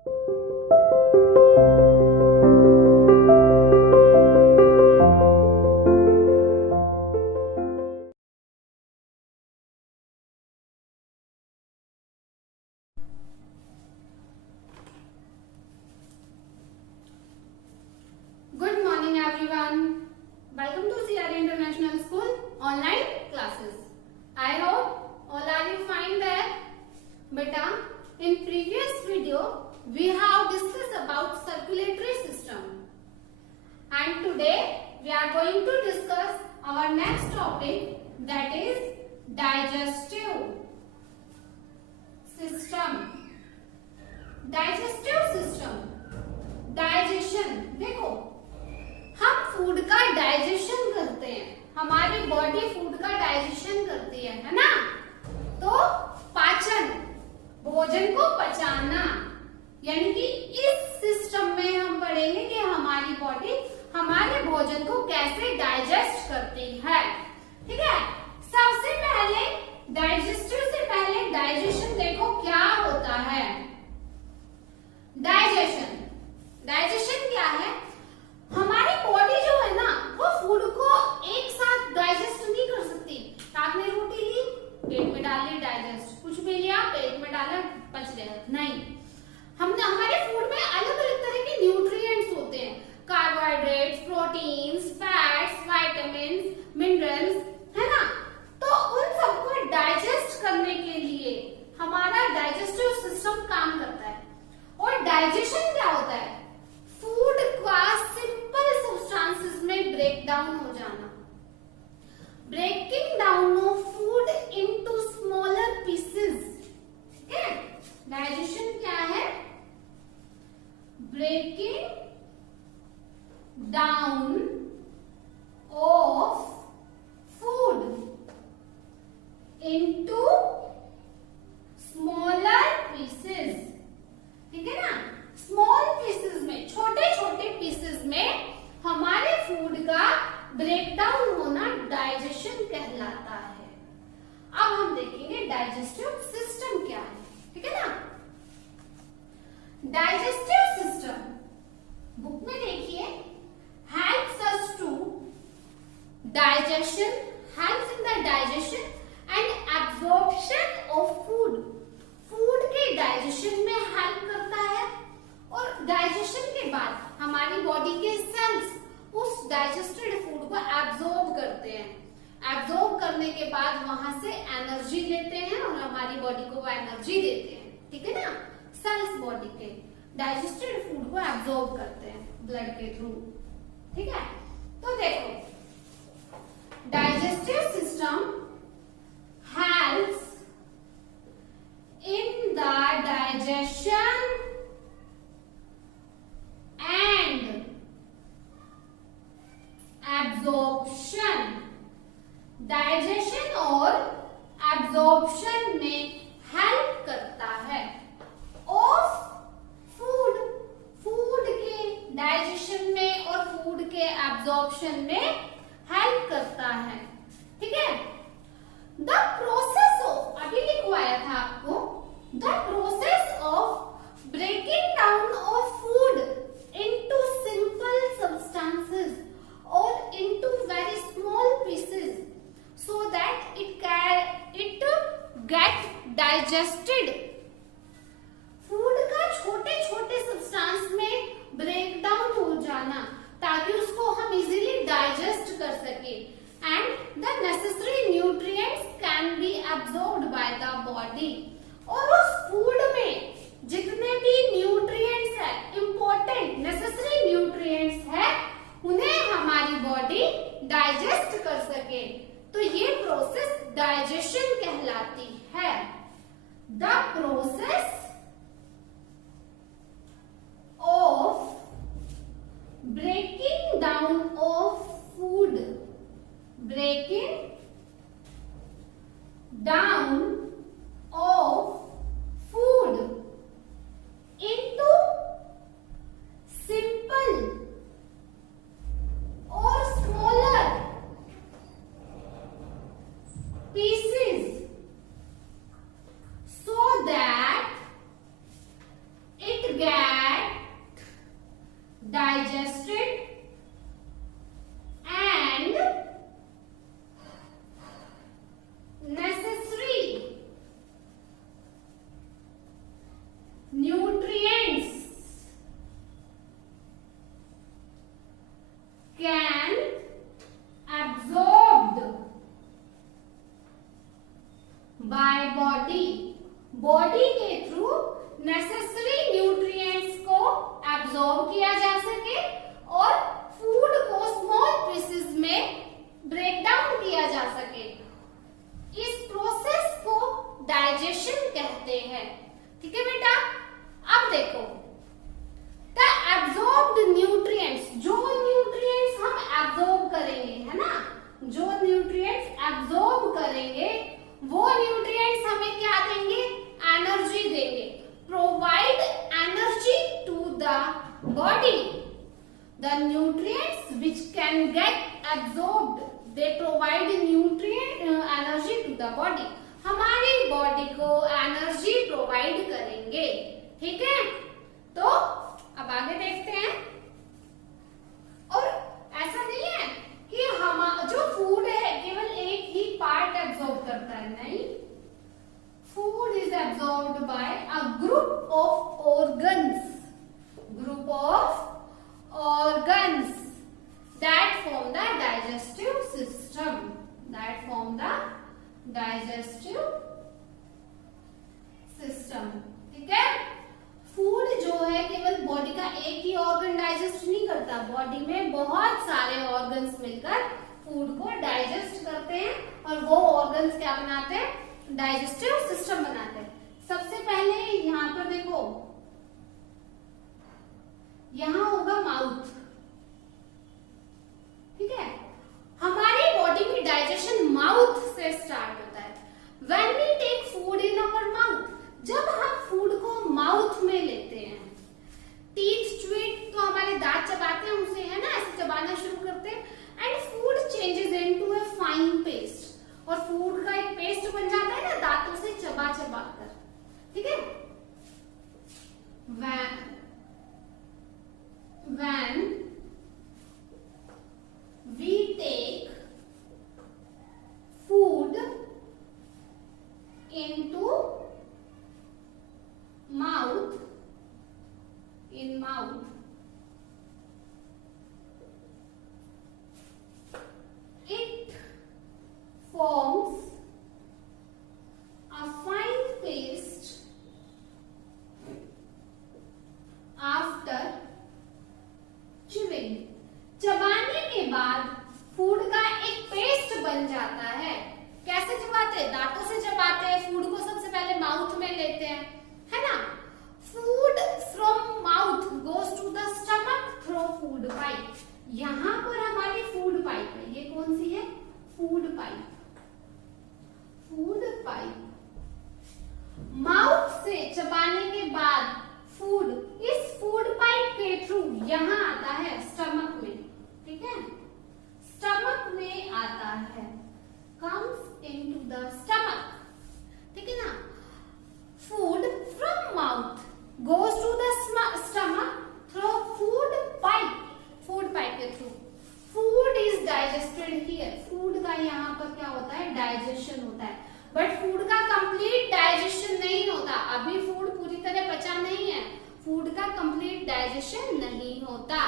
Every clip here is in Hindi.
Good morning everyone. Welcome to CRE International School online classes. I hope all are you fine there. Beta, in previous video we have discussed about circulatory system, and today we are going to discuss our next topic, that is digestive system. Digestive system, digestion. देखो, हम फूड का डाइजेशन करते हैं, हमारी बॉडी फूड का डाइजेशन करती है ना. तो पाचन, भोजन को पचाना, यानी कि इस सिस्टम में हम पढ़ेंगे कि हमारी बॉडी हमारे भोजन को कैसे डाइजेस्ट करती है. ठीक है. सबसे पहले डाइजेस्टिव से पहले डाइजेशन देखो क्या होता है. डाइजेशन, डाइजेशन क्या है? हमारी बॉडी जो है ना, वो फूड को एक साथ डाइजेस्ट नहीं कर सकती. आपने रोटी ली, पेट में डाल ली, डाइजेस्ट. कुछ भी लिया, पेट में डाला, पच गया. नहीं, हमने हमारे फूड में अलग अलग तरह के न्यूट्रिएंट्स होते हैं. Carbohydrates, proteins, fats, vitamins, minerals, है ना. तो उन सबको डाइजेस्ट करने के लिए हमारा डाइजेस्टिव सिस्टम काम करता है. और डाइजेशन क्या होता है? फूड का सिंपल सब्सटेंसेस में ब्रेक डाउन हो जाना. Breaking down of food into smaller pieces. ठीक है. डाइजेशन क्या है? Breaking down of food into smaller pieces. ठीक है ना. स्मॉल पीसेस में, छोटे छोटे पीसेस में हमारे फूड का ब्रेकडाउन होना डाइजेशन कहलाता है. अब हम देखेंगे डाइजेस्टिव सिस्टम क्या है. ठीक है ना. डाइजेस्टिव सिस्टम बुक में देखिए, helps us to digestion, helps in the digestion and absorption of food. Food के डाइजेशन में हेल्प करता है, और डाइजेशन के बाद हमारी बॉडी के सेल्स उस डाइजेस्टेड फूड को एब्जॉर्ब करते हैं. एब्जॉर्ब करने के बाद वहां से एनर्जी लेते हैं और हमारी बॉडी को वो एनर्जी देते हैं. ठीक है ना. सेल्स बॉडी के डाइजेस्टेड फूड को एब्जॉर्ब करते हैं ब्लड के थ्रू. ठीक है. तो देखो, digestive system helps in the digestion and absorption. Digestion और एब्जॉर्प्शन में हेल्प करता है ऑफ फूड. फूड के डाइजेशन में और फूड के एब्जॉर्प्शन में हेल्प करता है. ठीक है. द प्रोसेस ऑफ, अभी लिखवाया था आपको, the process of breaking down of food into simple substances और into very small pieces so that it get digested. Food का छोटे छोटे सब्सटेंस में ब्रेक डाउन हो जाना ताकि उसको हम इजीली डाइजेस्ट नेसेसरी न्यूट्रिएंट्स को एब्जॉर्ब किया जा सके और फूड को स्मॉल पीसेस में ब्रेक डाउन किया जा सके। इस प्रोसेस को डाइजेशन कहते हैं। ठीक है बेटा, अब देखो द एब्जॉर्ब्ड न्यूट्रिएंट्स, जो न्यूट्रिएंट्स हम एब्जॉर्ब करेंगे, है ना, जो न्यूट्रिएंट्स एब्जॉर्ब करेंगे वो न्यूट्रिएंट्स हमें क्या देंगे, एनर्जी देंगे, provide energy to the body. The nutrients which can get absorbed they provide nutrient energy to the body, हमारी बॉडी को एनर्जी प्रोवाइड करेंगे। ठीक है, तो अब आगे देखते हैं। और ऐसा नहीं है कि हम जो फूड है केवल एक ही पार्ट एब्जॉर्ब करता है, नहीं, food is absorbed bye a group of organs, group of organs that form the digestive system, that form the digestive system. ठीक है, फूड जो है केवल बॉडी का एक ही ऑर्गन डाइजेस्ट नहीं करता, बॉडी में बहुत सारे ऑर्गन्स मिलकर फूड को डाइजेस्ट करते हैं और वो ऑर्गन्स क्या बनाते हैं, डाइजेस्टिव सिस्टम बनाते हैं। सबसे पहले यहाँ पर देखो, यहाँ होगा माउथ। ठीक है, हमारी बॉडी में डाइजेशन माउथ से स्टार्ट होता है। When we take food in our mouth, जब हम फूड को माउथ में लेते हैं, टीथ च्यूइंग तो हमारे दांत चबाते हैं उसे, है ना, ऐसे चबाना शुरू करते हैं, and food changes into a fine paste, और फूड का एक पेस्ट बन जाता है ना दांतों से चबा चबा कर। ठीक है, when we take food into mouth, in mouth, it forms a fine paste after chewing. चबाने के बाद फूड का एक पेस्ट बन जाता है। कैसे चबाते हैं, दांतों से चबाते हैं, फूड को सबसे पहले माउथ में लेते हैं, है ना। Food from mouth goes to the stomach through food pipe. यहाँ पर हमारी फूड पाइप है, ये कौन सी है, food pipe, food pipe. Mouth से चबाने के बाद फूड इस फूड पाइप के थ्रू यहाँ आता है स्टमक में। ठीक है, स्टमक में आता है, कम्स इनटू द स्टमक। ठीक है ना, food from mouth goes to the stomach through food pipe, food pipe के through. Food is digested here, food का यहाँ पर क्या होता है, डाइजेशन होता है, बट फूड का कंप्लीट डाइजेशन नहीं होता। अभी फूड पूरी तरह पचा नहीं है, फूड का कंप्लीट डाइजेशन नहीं होता।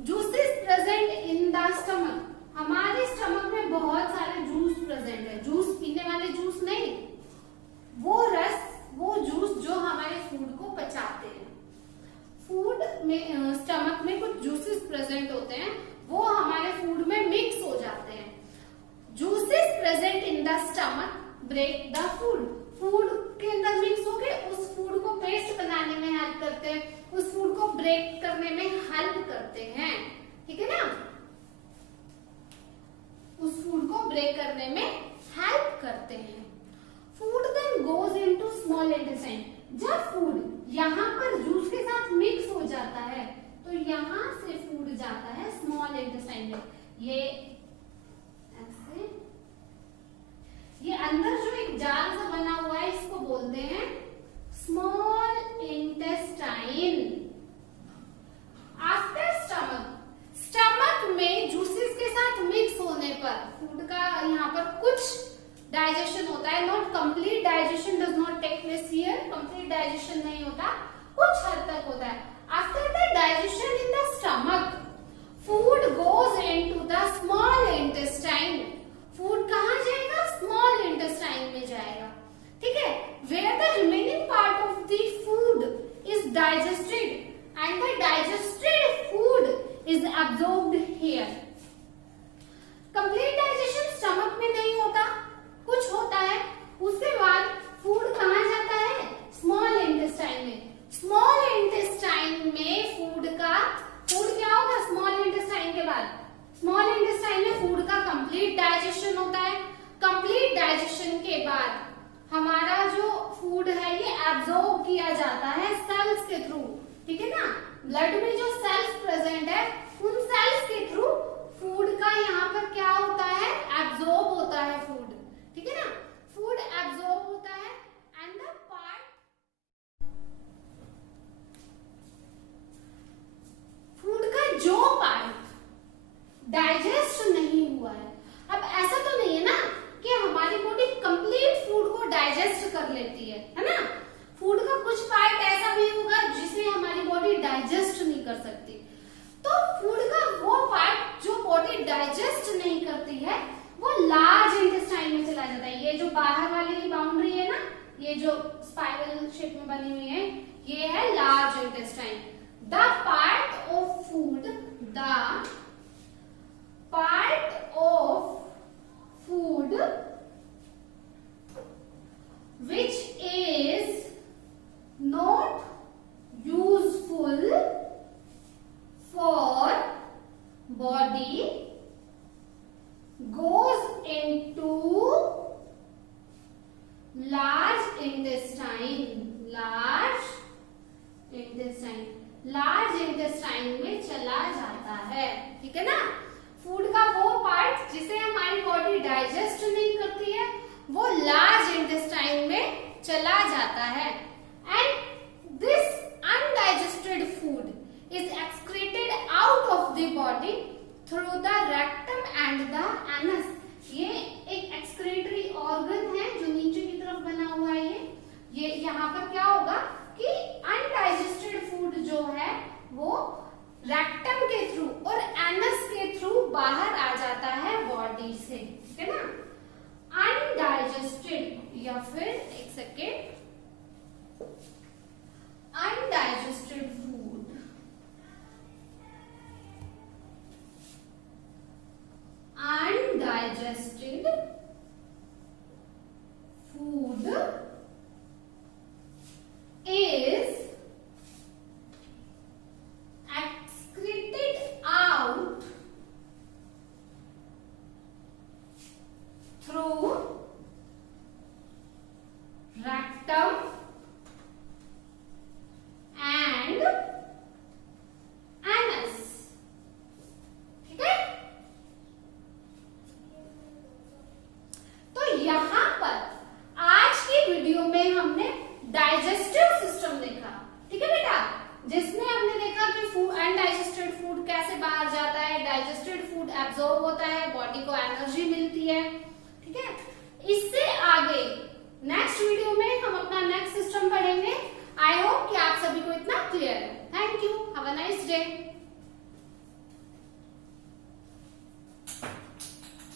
Juices present in the stomach, हमारे स्टमक में बहुत सारे जूस प्रेजेंट है, जूस पीने वाले जूस नहीं, वो रस, वो जूस जो हमारे फूड को पचाते हैं। फूड में स्टमक में कुछ जूसेस प्रेजेंट होते हैं, वो हमारे फूड में मिक्स हो जाते हैं। Juices present in the stomach break the food, food के अंदर मिक्स होके उस फूड को पेस्ट बनाने में हेल्प करते हैं, उस फूड को ब्रेक करने में हेल्प करते हैं। ठीक है ना, उस फूड को ब्रेक करने में हेल्प करते हैं। Food then goes into small intestine, जब फूड यहाँ पर जूस के साथ मिक्स हो जाता है तो यहाँ से फूड जाता है स्मॉल इंटेस्टाइन में। ये ऐसे, ये अंदर जो एक जाल सा बना हुआ है इसको बोलते हैं small intestine. After stomach, stomach में जूसेस के साथ मिक्स होने पर फूड का यहाँ पर कुछ डाइजेशन होता है, not complete digestion does not take place here, complete digestion नहीं होता, कुछ हद तक होता है। After the digestion in the stomach, food goes into the small intestine, food कहाँ जाएगा, स्मॉल इंटेस्टाइन में जाएगा। ठीक है, where the remaining part of the digestion के बाद हमारा जो फूड है ये एब्जॉर्ब किया जाता है सेल्स के थ्रू, ठीक है ना। ब्लड में जो सेल्स प्रेजेंट है उन सेल्स के थ्रू फूड का यहाँ पर क्या होता है, एब्जॉर्ब होता है फूड, ठीक है ना। फूड एब्जॉर्ब होता है एंड द पार्ट फूड का जो पार्ट डाइजेस्ट नहीं हुआ है, अब ऐसा तो नहीं है ना कि हमारी बॉडी कंप्लीट फूड को डाइजेस्ट कर लेती है ना। फूड का कुछ पार्ट ऐसा भी होगा जिसे हमारी बॉडी डाइजेस्ट नहीं कर सकती। तो फूड का वो पार्ट जो बॉडी डाइजेस्ट नहीं करती है वो लार्ज इंटेस्टाइन में चला जाता है। ये जो बाहर वाली बाउंड्री है ना, ये जो स्पाइरल शेप में बनी हुई है, ये है large intestine. The part of food, the part of food which is not useful for body goes into large intestine, large intestine में चला जाता है, ठीक है ना। फूड का वो पार्ट जिसे हमारी बॉडी डाइजेस्ट नहीं करती है वो लार्ज इंटेस्टाइन में चला जाता है and this undigested food is excreted out of the body through the rectum and the anus. ये एक एक्सक्रीटरी ऑर्गन है जो नीचे की तरफ बना हुआ है। ये यहाँ पर क्या होगा कि अनडाइजेस्टेड फूड जो है वो रेक्टम के थ्रू और एनस के थ्रू बाहर आ जाता है बॉडी से, ठीक है ना। अनडाइजेस्टेड या फिर एक second, undigested food, undigested food is excreted out through rectum and anus, ठीक है। तो यहां पर आज की वीडियो में हमने डाइजेस्टिव सिस्टम देखा, ठीक है बेटा, जिसमें हमने देखा कि फूड अनडाइजेस्टेड फूड कैसे बाहर जाता है, डाइजेस्टेड फूड एब्जॉर्ब होता है, बॉडी को एनर्जी मिलती है, ठीक है। इससे आगे नेक्स्ट वीडियो में हम अपना नेक्स्ट सिस्टम पढ़ेंगे। आई होप कि आप सभी को इतना क्लियर है। Thank you, have a nice day.